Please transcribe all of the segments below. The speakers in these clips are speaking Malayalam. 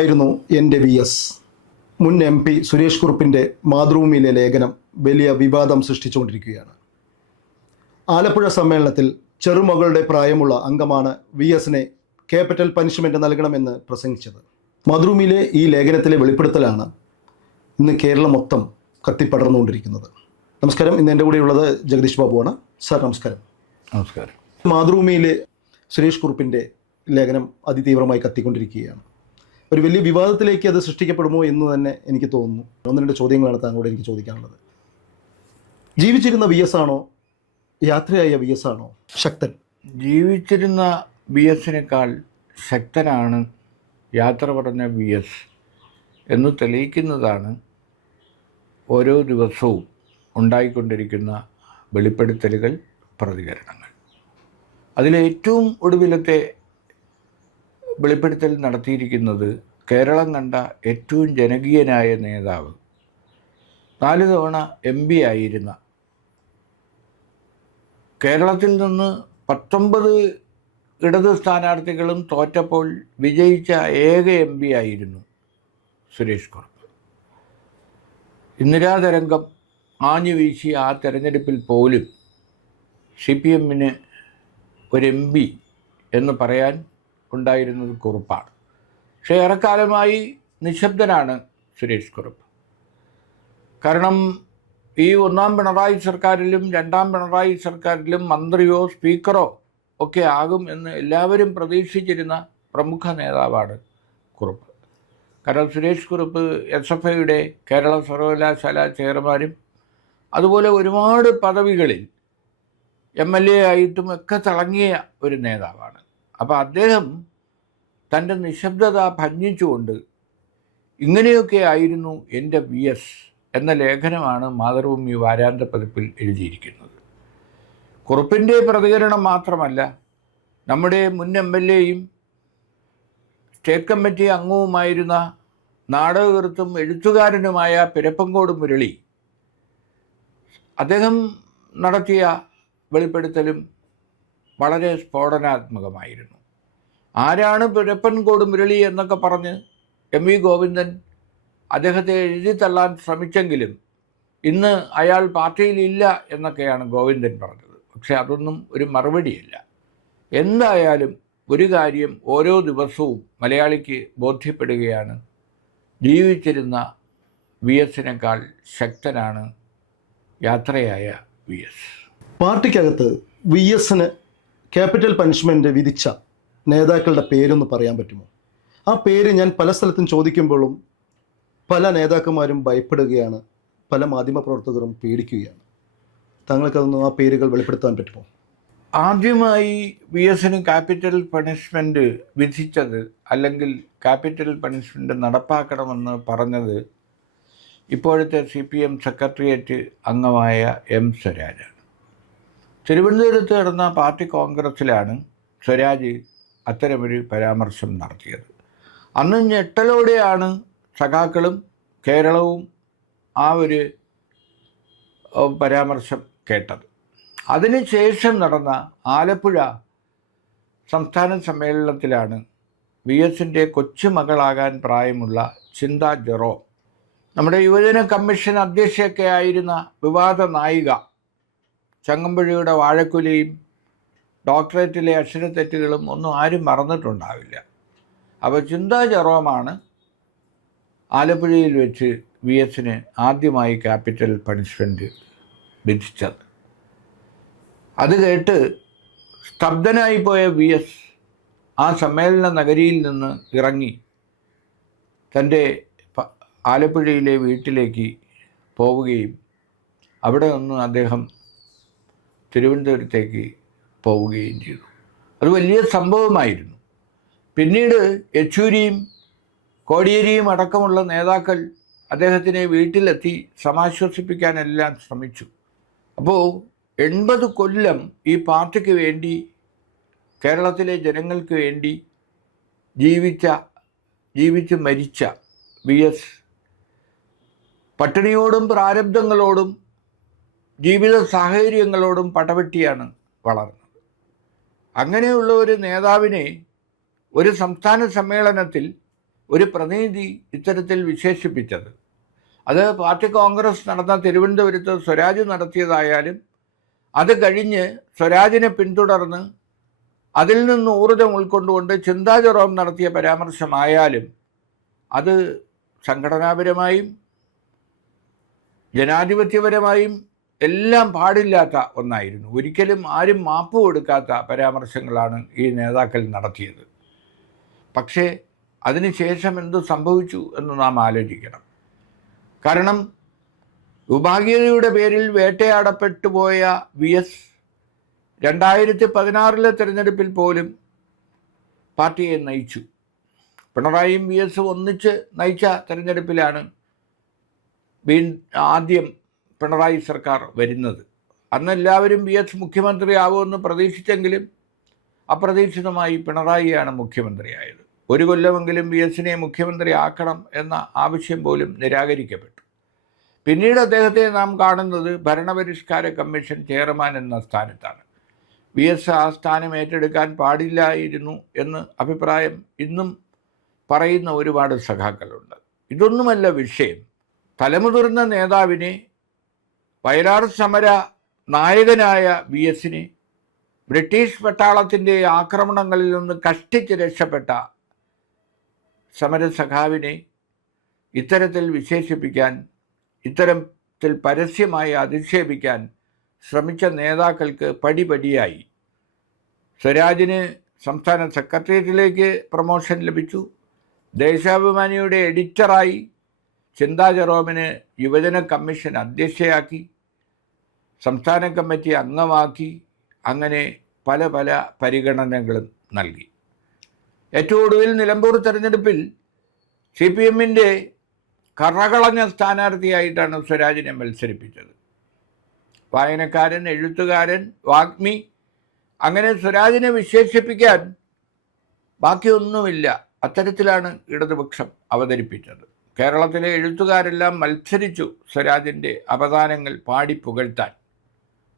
എങ്ങനെയായിരുന്നു എന്റെ വി എസ്. മുൻ എം പി സുരേഷ് കുറുപ്പിന്റെ മാതൃഭൂമിയിലെ ലേഖനം വലിയ വിവാദം സൃഷ്ടിച്ചുകൊണ്ടിരിക്കുകയാണ്. ആലപ്പുഴ സമ്മേളനത്തിൽ ചെറുമകളുടെ പ്രായമുള്ള അംഗമാണ് വി എസിനെ ക്യാപിറ്റൽ പനിഷ്മെന്റ് നൽകണമെന്ന് പ്രസംഗിച്ചത്. മാതൃഭൂമിയിലെ ഈ ലേഖനത്തിലെ വെളിപ്പെടുത്തലാണ് ഇന്ന് കേരളം മൊത്തം കത്തിപ്പടർന്നുകൊണ്ടിരിക്കുന്നത്. നമസ്കാരം. ഇന്ന് എന്റെ കൂടെയുള്ളത് ജഗദീഷ് ബാബുവാണ്. സാർ നമസ്കാരം. നമസ്കാരം. മാതൃഭൂമിയിലെ സുരേഷ് കുറുപ്പിന്റെ ലേഖനം അതിതീവ്രമായി കത്തിക്കൊണ്ടിരിക്കുകയാണ്. ഒരു വലിയ വിവാദത്തിലേക്ക് അത് സൃഷ്ടിക്കപ്പെടുമോ എന്ന് തന്നെ എനിക്ക് തോന്നുന്നു. ഒന്ന് രണ്ട് ചോദ്യങ്ങളാണ് താങ്കളോട് എനിക്ക് ചോദിക്കാനുള്ളത്. ജീവിച്ചിരുന്ന വി എസ് ആണോ? യാത്രയായ വി എസ് ആണോ? ശക്തൻ. ജീവിച്ചിരുന്ന വി എസിനേക്കാൾ ശക്തനാണ് യാത്ര പറഞ്ഞ വി എസ് എന്ന് തെളിയിക്കുന്നതാണ് ഓരോ ദിവസവും ഉണ്ടായിക്കൊണ്ടിരിക്കുന്ന വെളിപ്പെടുത്തലുകൾ പ്രതികരണങ്ങൾ. അതിലേറ്റവും ഒടുവിലത്തെ വെളിപ്പെടുത്തൽ നടത്തിയിരിക്കുന്നത് കേരളം കണ്ട ഏറ്റവും ജനകീയനായ നേതാവ്. നാല് തവണ എം പി ആയിരുന്ന. കേരളത്തിൽ നിന്ന് പത്തൊമ്പത് ഇടത് സ്ഥാനാർത്ഥികളും തോറ്റപ്പോൾ വിജയിച്ച ഏക എം പി ആയിരുന്നു സുരേഷ് കുറുപ്പ് ഇന്ദിരാതരംഗം ആഞ്ഞു വീശിയ ആ തെരഞ്ഞെടുപ്പിൽ പോലും സി പി എമ്മിന് ഒരു എം പി എന്ന് പറയാൻ ഉണ്ടായിരുന്നത് കുറുപ്പാണ്. പക്ഷേ ഏറെക്കാലമായി നിശബ്ദനാണ് സുരേഷ് കുറുപ്പ്. കാരണം ഈ ഒന്നാം പിണറായി സർക്കാരിലും രണ്ടാം പിണറായി സർക്കാരിലും മന്ത്രിയോ സ്പീക്കറോ ഒക്കെ ആകും എന്ന് എല്ലാവരും പ്രതീക്ഷിച്ചിരുന്ന പ്രമുഖ നേതാവാണ് കുറുപ്പ്. കാരണം സുരേഷ് കുറുപ്പ് എസ് എഫ് ഐയുടെ കേരള സർവകലാശാല ചെയർമാനും അതുപോലെ ഒരുപാട് പദവികളിൽ എം എൽ എ ആയിട്ടും ഒക്കെ തിളങ്ങിയ ഒരു നേതാവാണ്. അപ്പോൾ അദ്ദേഹം തന്റെ നിശബ്ദത ഭഞ്ജിച്ചുകൊണ്ട് ഇങ്ങനെയൊക്കെ ആയിരുന്നു എന്റെ വി എസ് എന്ന ലേഖനമാണ് മാതൃഭൂമി വാരാന്ത പതിപ്പിൽ എഴുതിയിരിക്കുന്നത്. കുറുപ്പിന്റെ പ്രതികരണം മാത്രമല്ല നമ്മുടെ മുൻ എം എൽ എയും സ്റ്റേറ്റ് കമ്മിറ്റി അംഗവുമായിരുന്ന നാടകകൃത്തും എഴുത്തുകാരനുമായ പിരപ്പങ്കോട് മുരളി അദ്ദേഹം നടത്തിയ വെളിപ്പെടുത്തലും വളരെ സ്ഫോടനാത്മകമായിരുന്നു. ആരാണ് പിരപ്പൻകോട് മുരളി എന്നൊക്കെ പറഞ്ഞ് എം വി ഗോവിന്ദൻ അദ്ദേഹത്തെ എഴുതി തള്ളാൻ ശ്രമിച്ചെങ്കിലും ഇന്ന് അയാൾ പാർട്ടിയിലില്ല എന്നൊക്കെയാണ് ഗോവിന്ദൻ പറഞ്ഞത്. പക്ഷെ അതൊന്നും ഒരു മറുപടിയല്ല. എന്തായാലും ഒരു കാര്യം ഓരോ ദിവസവും മലയാളിക്ക് ബോധ്യപ്പെടുകയാണ്. ജീവിച്ചിരുന്ന വി എസിനേക്കാൾ ശക്തനാണ് യാത്രയായ വി എസ്. പാർട്ടിക്കകത്ത് വി എസിന് ക്യാപിറ്റൽ പണിഷ്മെന്റ് വിധിച്ച നേതാക്കളുടെ പേരൊന്ന് പറയാൻ പറ്റുമോ? ആ പേര് ഞാൻ പല സ്ഥലത്തും ചോദിക്കുമ്പോഴും പല നേതാക്കന്മാരും ഭയപ്പെടുകയാണ് പല മാധ്യമപ്രവർത്തകരും പേടിക്കുകയാണ്. താങ്കൾക്കതൊന്ന് ആ പേരുകൾ വെളിപ്പെടുത്താൻ പറ്റുമോ? ആദ്യമായി വി എസിന് ക്യാപിറ്റൽ പണിഷ്മെന്റ് വിധിച്ചത് അല്ലെങ്കിൽ ക്യാപിറ്റൽ പണിഷ്മെന്റ് നടപ്പാക്കണമെന്ന് പറഞ്ഞത് ഇപ്പോഴത്തെ സി പി എം സെക്രട്ടേറിയറ്റ് അംഗമായ എം സ്വരാജാണ് തിരുവനന്തപുരത്ത് നടന്ന പാർട്ടി കോൺഗ്രസ്സിലാണ് സ്വരാജ് അത്തരമൊരു പരാമർശം നടത്തിയത്. അന്ന് ഞെട്ടലോടെയാണ് സഖാക്കളും കേരളവും ആ ഒരു പരാമർശം കേട്ടത്. അതിനുശേഷം നടന്ന ആലപ്പുഴ സംസ്ഥാന സമ്മേളനത്തിലാണ് വി എസിന്റെ കൊച്ചുമകളാകാൻ പ്രായമുള്ള ചിന്ത ജെറോ. നമ്മുടെ യുവജന കമ്മീഷൻ അധ്യക്ഷയൊക്കെ ആയിരുന്ന വിവാദ നായിക ചങ്ങമ്പുഴയുടെ വാഴക്കുലയും ഡോക്ടറേറ്റിലെ അക്ഷരത്തെറ്റുകളും ഒന്നും ആരും മറന്നിട്ടുണ്ടാവില്ല. അപ്പോൾ ചിന്താ ജെറോമാണ് ആലപ്പുഴയിൽ വെച്ച് വി എസിന് ആദ്യമായി ക്യാപിറ്റൽ പണിഷ്മെന്റ് വിധിച്ചത്. അത് കേട്ട് സ്തബ്ധനായിപ്പോയ വി എസ് ആ സമ്മേളന നഗരിയിൽ നിന്ന് ഇറങ്ങി തന്റെ ആലപ്പുഴയിലെ വീട്ടിലേക്ക് പോവുകയും അവിടെ നിന്ന് അദ്ദേഹം തിരുവനന്തപുരത്തേക്ക് പോവുകയും ചെയ്തു. അത് വലിയ സംഭവമായിരുന്നു. പിന്നീട് യെച്ചൂരിയും കോടിയേരിയും അടക്കമുള്ള നേതാക്കൾ അദ്ദേഹത്തിനെ വീട്ടിലെത്തി സമാശ്വസിപ്പിക്കാനെല്ലാം ശ്രമിച്ചു. അപ്പോൾ എൺപത് കൊല്ലം ഈ പാർട്ടിക്ക് വേണ്ടി കേരളത്തിലെ ജനങ്ങൾക്ക് വേണ്ടി ജീവിച്ച ജീവിച്ച് മരിച്ച വി എസ് പട്ടിണിയോടും പ്രാരബ്ധങ്ങളോടും ജീവിത സാഹചര്യങ്ങളോടും പടവെട്ടിയാണ് വളർന്നത്. അങ്ങനെയുള്ള ഒരു നേതാവിനെ ഒരു സംസ്ഥാന സമ്മേളനത്തിൽ ഒരു പ്രതിനിധി ഇത്തരത്തിൽ വിശേഷിപ്പിച്ചത്. അത് പാർട്ടി കോൺഗ്രസ് നടന്ന തിരുവനന്തപുരത്ത് സ്വരാജ് നടത്തിയതായാലും അത് കഴിഞ്ഞ് സ്വരാജിനെ പിന്തുടർന്ന് അതിൽ നിന്ന് ഊർജം ഉൾക്കൊണ്ടുകൊണ്ട് ചിന്താ ജെറോം നടത്തിയ പരാമർശമായാലും അത് സംഘടനാപരമായും ജനാധിപത്യപരമായും എല്ലാം പാടില്ലാത്ത ഒന്നായിരുന്നു. ഒരിക്കലും ആരും മാപ്പ് കൊടുക്കാത്ത പരാമർശങ്ങളാണ് ഈ നേതാക്കൾ നടത്തിയത്. പക്ഷേ അതിനുശേഷം എന്ത് സംഭവിച്ചു എന്ന് നാം ആലോചിക്കണം. കാരണം വിഭാഗീയതയുടെ പേരിൽ വേട്ടയാടപ്പെട്ടു പോയ വി എസ് രണ്ടായിരത്തി പതിനാറിലെ തിരഞ്ഞെടുപ്പിൽ പോലും പാർട്ടിയെ നയിച്ചു. പിണറായിയും വി എസ് ഒന്നിച്ച് നയിച്ച തെരഞ്ഞെടുപ്പിലാണ് വീ ആദ്യം പിണറായി സർക്കാർ വരുന്നത്. അന്ന് എല്ലാവരും വി എസ് മുഖ്യമന്ത്രിയാവുമെന്ന് പ്രതീക്ഷിച്ചെങ്കിലും അപ്രതീക്ഷിതമായി പിണറായിയാണ് മുഖ്യമന്ത്രിയായത്. ഒരു കൊല്ലമെങ്കിലും വി എസിനെ മുഖ്യമന്ത്രി ആക്കണം എന്ന ആവശ്യം പോലും നിരാകരിക്കപ്പെട്ടു. പിന്നീട് അദ്ദേഹത്തെ നാം കാണുന്നത് ഭരണപരിഷ്കാര കമ്മീഷൻ ചെയർമാൻ എന്ന സ്ഥാനത്താണ്. വി എസ് ആ സ്ഥാനം ഏറ്റെടുക്കാൻ പാടില്ലായിരുന്നു എന്ന് അഭിപ്രായം ഇന്നും പറയുന്ന ഒരുപാട് സഖാക്കളുണ്ട്. ഇതൊന്നുമല്ല വിഷയം. തലമുതിർന്ന നേതാവിനെ വയലാർ സമര നായകനായ വി എസിനെ ബ്രിട്ടീഷ് പട്ടാളത്തിന്റെ ആക്രമണങ്ങളിൽ നിന്ന് കഷ്ടിച്ച് രക്ഷപ്പെട്ട സമരസഖാവിനെ ഇത്തരത്തിൽ വിശേഷിപ്പിക്കാൻ ഇത്തരത്തിൽ പരസ്യമായി അധിക്ഷേപിക്കാൻ ശ്രമിച്ച നേതാക്കൾക്ക് പടിപടിയായി. സ്വരാജിന് സംസ്ഥാന സെക്രട്ടേറിയറ്റിലേക്ക് പ്രൊമോഷൻ ലഭിച്ചു. ദേശാഭിമാനിയുടെ എഡിറ്ററായി ചിന്താ ജെറോമിന് യുവജന കമ്മീഷൻ അധ്യക്ഷയാക്കി സംസ്ഥാന കമ്മിറ്റി അംഗമാക്കി അങ്ങനെ പല പല പരിഗണനകളും നൽകി. ഏറ്റവും ഒടുവിൽ നിലമ്പൂർ തെരഞ്ഞെടുപ്പിൽ സി പി എമ്മിന്റെ കറകളഞ്ഞ സ്ഥാനാർത്ഥിയായിട്ടാണ് സ്വരാജിനെ മത്സരിപ്പിച്ചത്. വായനക്കാരൻ എഴുത്തുകാരൻ വാഗ്മി അങ്ങനെ സ്വരാജിനെ വിശേഷിപ്പിക്കാൻ ബാക്കിയൊന്നുമില്ല. അത്തരത്തിലാണ് ഇടതുപക്ഷം അവതരിപ്പിച്ചത്. കേരളത്തിലെ എഴുത്തുകാരെല്ലാം മത്സരിച്ചു സ്വരാജിന്റെ അവതാരങ്ങൾ പാടി പുകഴ്ത്താൻ.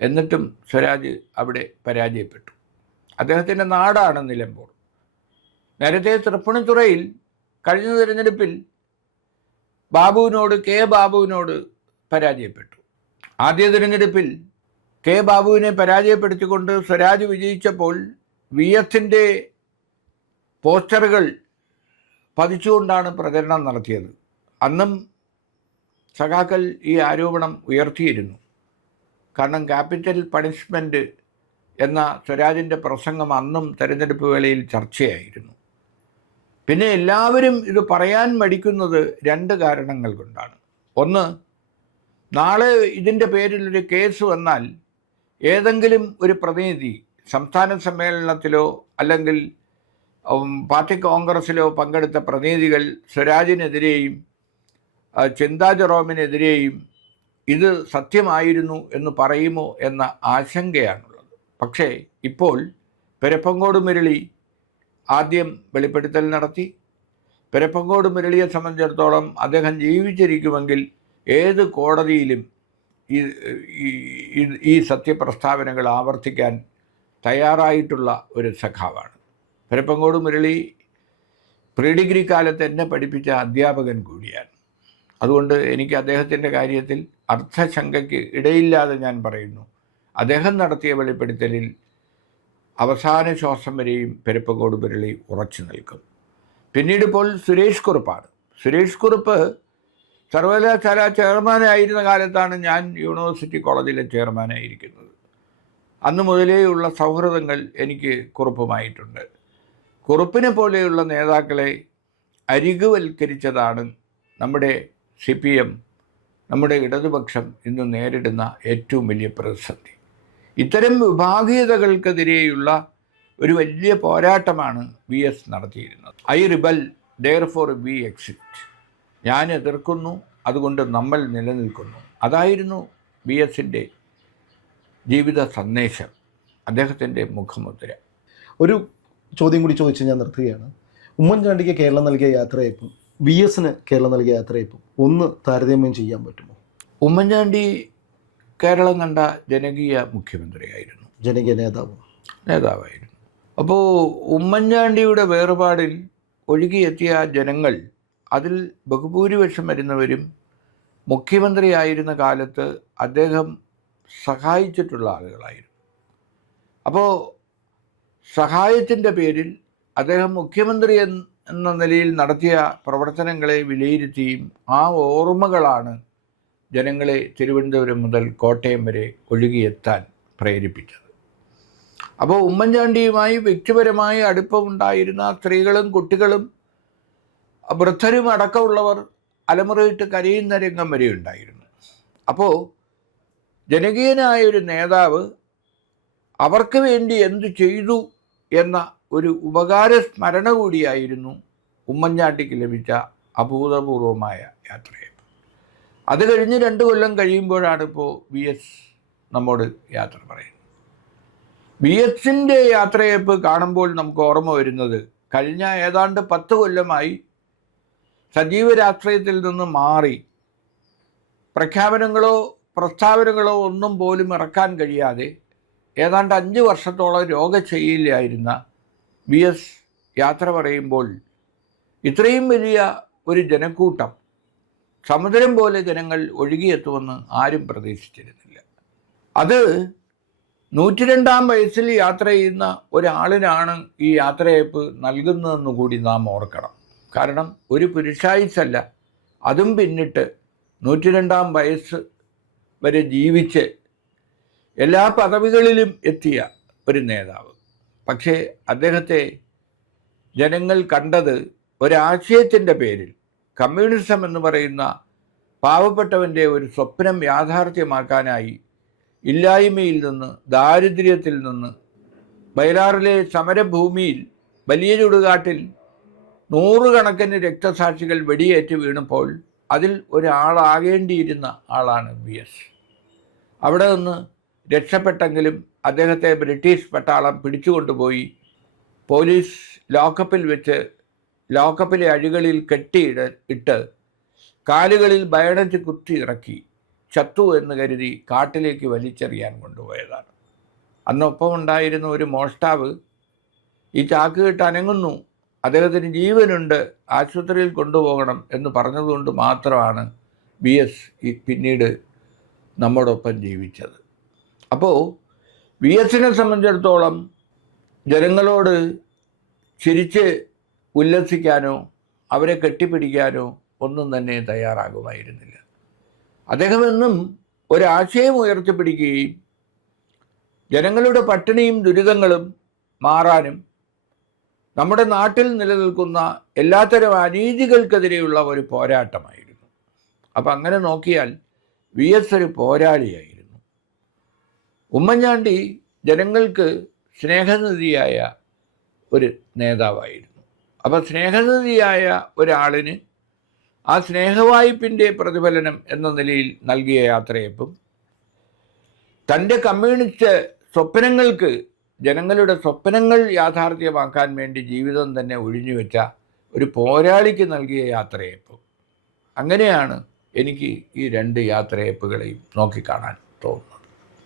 എന്നിട്ടും സ്വരാജ് അവിടെ പരാജയപ്പെട്ടു. അദ്ദേഹത്തിന്റെ നാടാണ് നിലമ്പൂർ. നേരത്തെ തൃപ്പൂണിത്തുറയിൽ കഴിഞ്ഞ തിരഞ്ഞെടുപ്പിൽ ബാബുവിനോട് കെ ബാബുവിനോട് പരാജയപ്പെട്ടു. ആദ്യ തിരഞ്ഞെടുപ്പിൽ കെ ബാബുവിനെ പരാജയപ്പെടുത്തിക്കൊണ്ട് സ്വരാജ് വിജയിച്ചപ്പോൾ വി എസിന്റെ പോസ്റ്ററുകൾ പതിച്ചുകൊണ്ടാണ് പ്രചരണം നടത്തിയത്. അന്നും സഖാക്കൾ ഈ ആരോപണം ഉയർത്തിയിരുന്നു. കാരണം ക്യാപിറ്റൽ പണിഷ്മെന്റ് എന്ന സ്വരാജിന്റെ പ്രസംഗം അന്നും തെരഞ്ഞെടുപ്പ് വേളയിൽ ചർച്ചയായിരുന്നു. പിന്നെ എല്ലാവരും ഇത് പറയാൻ മടിക്കുന്നത് രണ്ട് കാരണങ്ങൾ കൊണ്ടാണ്. ഒന്ന് നാളെ ഇതിന്റെ പേരിൽ ഒരു കേസ് വന്നാൽ ഏതെങ്കിലും ഒരു പ്രതിനിധി സംസ്ഥാന സമ്മേളനത്തിലോ അല്ലെങ്കിൽ പാർട്ടി കോൺഗ്രസ്സിലോ പങ്കെടുത്ത പ്രതിനിധികൾ സ്വരാജിനെതിരെയും ചിന്താ ജെറോമിനെതിരെയും ഇത് സത്യമായിരുന്നു എന്ന് പറയുമോ എന്ന ആശങ്കയാണുള്ളത്. പക്ഷേ ഇപ്പോൾ പെരപ്പങ്കോട് മുരളി ആദ്യം വെളിപ്പെടുത്തൽ നടത്തി. പെരപ്പങ്കോട് മുരളിയെ സംബന്ധിച്ചിടത്തോളം അദ്ദേഹം ജീവിച്ചിരിക്കുമെങ്കിൽ ഏത് കോടതിയിലും ഈ ഈ- സത്യപ്രസ്താവനകൾ ആവർത്തിക്കാൻ തയ്യാറായിട്ടുള്ള ഒരു സഖാവാണ്. പെരപ്പങ്കോട് മുരളി പ്രീഡിഗ്രി കാലത്ത് എന്നെ പഠിപ്പിച്ച അധ്യാപകൻ കൂടിയാണ്. അതുകൊണ്ട് എനിക്ക് അദ്ദേഹത്തിന്റെ കാര്യത്തിൽ അർത്ഥശങ്കയ്ക്ക് ഇടയില്ലാതെ ഞാൻ പറയുന്നു. അദ്ദേഹം നടത്തിയ വെളിപ്പെടുത്തലിൽ അവസാന ശ്വാസം വരെയും പെരുപ്പകോട് മുരളി ഉറച്ചു നിൽക്കും. പിന്നീട് ഇപ്പോൾ സുരേഷ് കുറുപ്പാണ്. സുരേഷ് കുറുപ്പ് സർവകലാശാല ചെയർമാനായിരുന്ന കാലത്താണ് ഞാൻ യൂണിവേഴ്സിറ്റി കോളേജിലെ ചെയർമാനായിരിക്കുന്നത്. അന്ന് മുതലേയുള്ള സൗഹൃദങ്ങൾ എനിക്ക് കുറുപ്പുമായിട്ടുണ്ട്. കുറുപ്പിനെ പോലെയുള്ള നേതാക്കളെ അരികുവൽക്കരിച്ചതാണ് നമ്മുടെ സി പി എം നമ്മുടെ ഇടതുപക്ഷം ഇന്ന് നേരിടുന്ന ഏറ്റവും വലിയ പ്രതിസന്ധി. ഇത്തരം വിഭാഗീയതകൾക്കെതിരെയുള്ള ഒരു വലിയ പോരാട്ടമാണ് വി എസ് നടത്തിയിരുന്നത്. I rebel therefore we exist ഞാൻ എതിർക്കുന്നു അതുകൊണ്ട് നമ്മൾ നിലനിൽക്കുന്നു. അതായിരുന്നു വി എസിന്റെ ജീവിത സന്ദേശം അദ്ദേഹത്തിന്റെ മുഖമുദ്ര. ഒരു ചോദ്യം കൂടി ചോദിച്ച് ഞാൻ നിർത്തുകയാണ്. ഉമ്മൻചാണ്ടിക്ക് കേരളം നൽകിയ യാത്രയപ്പും വി എസിന് കേരളം നൽകിയ യാത്രയപ്പും ഒന്ന് താരതമ്യം ചെയ്യാൻ പറ്റുമോ? ഉമ്മൻചാണ്ടി കേരളം കണ്ട ജനകീയ മുഖ്യമന്ത്രിയായിരുന്നു. ജനകീയ നേതാവ്. നേതാവായിരുന്നു. അപ്പോൾ ഉമ്മൻചാണ്ടിയുടെ വേർപാടിൽ ഒഴുകിയെത്തിയ ജനങ്ങൾ അതിൽ ബഹുഭൂരിപക്ഷം വരുന്നവരും മുഖ്യമന്ത്രിയായിരുന്ന കാലത്ത് അദ്ദേഹം സഹായിച്ചിട്ടുള്ള ആളുകളായിരുന്നു. അപ്പോൾ സഹായത്തിന്റെ പേരിൽ അദ്ദേഹം മുഖ്യമന്ത്രി എൻ- എന്ന നിലയിൽ നടത്തിയ പ്രവർത്തനങ്ങളെ വിലയിരുത്തിയും ആ ഓർമ്മകളാണ് ജനങ്ങളെ തിരുവനന്തപുരം മുതൽ കോട്ടയം വരെ ഒഴുകിയെത്താൻ പ്രേരിപ്പിച്ചത്. അപ്പോൾ ഉമ്മൻചാണ്ടിയുമായി വ്യക്തിപരമായി അടുപ്പമുണ്ടായിരുന്ന സ്ത്രീകളും കുട്ടികളും വൃദ്ധരും അടക്കമുള്ളവർ അലമുറയിട്ട് കരയുന്ന രംഗം വരെ ഉണ്ടായിരുന്നു. അപ്പോൾ ജനകീയനായ ഒരു നേതാവ് അവർക്ക് വേണ്ടി എന്തു ചെയ്തു എന്ന ഒരു ഉപകാര സ്മരണ കൂടിയായിരുന്നു ഉമ്മൻചാണ്ടിക്ക് ലഭിച്ച അഭൂതപൂർവമായ യാത്രയയപ്പ് അത് കഴിഞ്ഞ് രണ്ട് കൊല്ലം കഴിയുമ്പോഴാണ് ഇപ്പോൾ വി എസ് നമ്മോട് യാത്ര പറയുന്നത്. വി എസിന്റെ യാത്രയപ്പ് കാണുമ്പോൾ നമുക്ക് ഓർമ്മ വരുന്നത് കഴിഞ്ഞ ഏതാണ്ട് പത്ത് കൊല്ലമായി സജീവ രാഷ്ട്രീയത്തിൽ നിന്ന് മാറി പ്രഖ്യാപനങ്ങളോ പ്രസ്താവനകളോ ഒന്നും പോലും ഇറക്കാൻ കഴിയാതെ ഏതാണ്ട് അഞ്ച് വർഷത്തോളം രോഗശൈലിയിലായിരുന്ന വി എസ് യാത്ര പറയുമ്പോൾ ഇത്രയും വലിയ ഒരു ജനക്കൂട്ടം സമുദ്രം പോലെ ജനങ്ങൾ ഒഴുകിയെത്തുമെന്ന് ആരും പ്രതീക്ഷിച്ചിരുന്നില്ല. അത് നൂറ്റിരണ്ടാം വയസ്സിൽ യാത്ര ചെയ്യുന്ന ഒരാളിനാണ് ഈ യാത്രയയപ്പ് നൽകുന്നതെന്ന് കൂടി നാം ഓർക്കണം. കാരണം ഒരു പുരുഷായുസല്ല അതും പിന്നിട്ട് നൂറ്റിരണ്ടാം വയസ്സ് വരെ ജീവിച്ച് എല്ലാ പദവികളിലും എത്തിയ ഒരു നേതാവ്. പക്ഷേ അദ്ദേഹത്തെ ജനങ്ങൾ കണ്ടത് ഒരാശയത്തിന്റെ പേരിൽ. കമ്മ്യൂണിസം എന്ന് പറയുന്ന പാവപ്പെട്ടവന്റെ ഒരു സ്വപ്നം യാഥാർത്ഥ്യമാക്കാനായി ഇല്ലായ്മയിൽ നിന്ന് ദാരിദ്ര്യത്തിൽ നിന്ന് വയലാറിലെ സമരഭൂമിയിൽ വലിയ ചുടുകാട്ടിൽ നൂറുകണക്കിന് രക്തസാക്ഷികൾ വെടിയേറ്റ് വീണപ്പോൾ അതിൽ ഒരാളാകേണ്ടിയിരുന്ന ആളാണ് വി എസ്. അവിടെ നിന്ന് രക്ഷപ്പെട്ടെങ്കിലും അദ്ദേഹത്തെ ബ്രിട്ടീഷ് പട്ടാളം പിടിച്ചുകൊണ്ടുപോയി. പോലീസ് ലോക്കപ്പിൽ വെച്ച് ലോക്കപ്പിലെ അഴികളിൽ കെട്ടിയിട ഇട്ട് കാലുകളിൽ ബയണറ്റ് കുത്തി ഇറക്കി. ചത്തു എന്ന് കരുതി കാട്ടിലേക്ക് വലിച്ചെറിയാൻ കൊണ്ടുപോയതാണ്. അന്നൊപ്പം ഉണ്ടായിരുന്ന ഒരു മോഷ്ടാവ് ഈ ചാക്ക് കെട്ട് അനങ്ങുന്നു. അദ്ദേഹത്തിന് ജീവനുണ്ട്. ആശുപത്രിയിൽ കൊണ്ടുപോകണം എന്ന് പറഞ്ഞതുകൊണ്ട് മാത്രമാണ് ബി എസ് പിന്നീട് നമ്മോടൊപ്പം ജീവിച്ചത്. അപ്പോൾ വി എസിനെ സംബന്ധിച്ചിടത്തോളം ജനങ്ങളോട് ചിരിച്ച് ഉല്ലസിക്കാനോ അവരെ കെട്ടിപ്പിടിക്കാനോ ഒന്നും തന്നെ തയ്യാറാകുമായിരുന്നില്ല. അദ്ദേഹം എന്നും ഒരാശയം ഉയർത്തിപ്പിടിക്കുകയും ജനങ്ങളുടെ പട്ടിണിയും ദുരിതങ്ങളും മാറാനും നമ്മുടെ നാട്ടിൽ നിലനിൽക്കുന്ന എല്ലാത്തരം അനീതികൾക്കെതിരെയുള്ള ഒരു പോരാട്ടമായിരുന്നു. അപ്പം അങ്ങനെ നോക്കിയാൽ വി എസ് ഒരു പോരാളിയായിരുന്നു ഉമ്മൻചാണ്ടി ജനങ്ങൾക്ക് സ്നേഹനിധിയായ ഒരു നേതാവായിരുന്നു. അപ്പം സ്നേഹനിധിയായ ഒരാളിന് ആ സ്നേഹവായ്പിന്റെ പ്രതിഫലനം എന്ന നിലയിൽ നൽകിയ യാത്രയപ്പം തന്റെ കമ്മ്യൂണിസ്റ്റ് സ്വപ്നങ്ങൾക്ക് ജനങ്ങളുടെ സ്വപ്നങ്ങൾ യാഥാർത്ഥ്യമാക്കാൻ വേണ്ടി ജീവിതം തന്നെ ഒഴിഞ്ഞുവെച്ച ഒരു പോരാളിക്ക് നൽകിയ യാത്രയപ്പം. അങ്ങനെയാണ് എനിക്ക് ഈ രണ്ട് യാത്രയപ്പുകളെയും നോക്കിക്കാണാൻ തോന്നുന്നത്.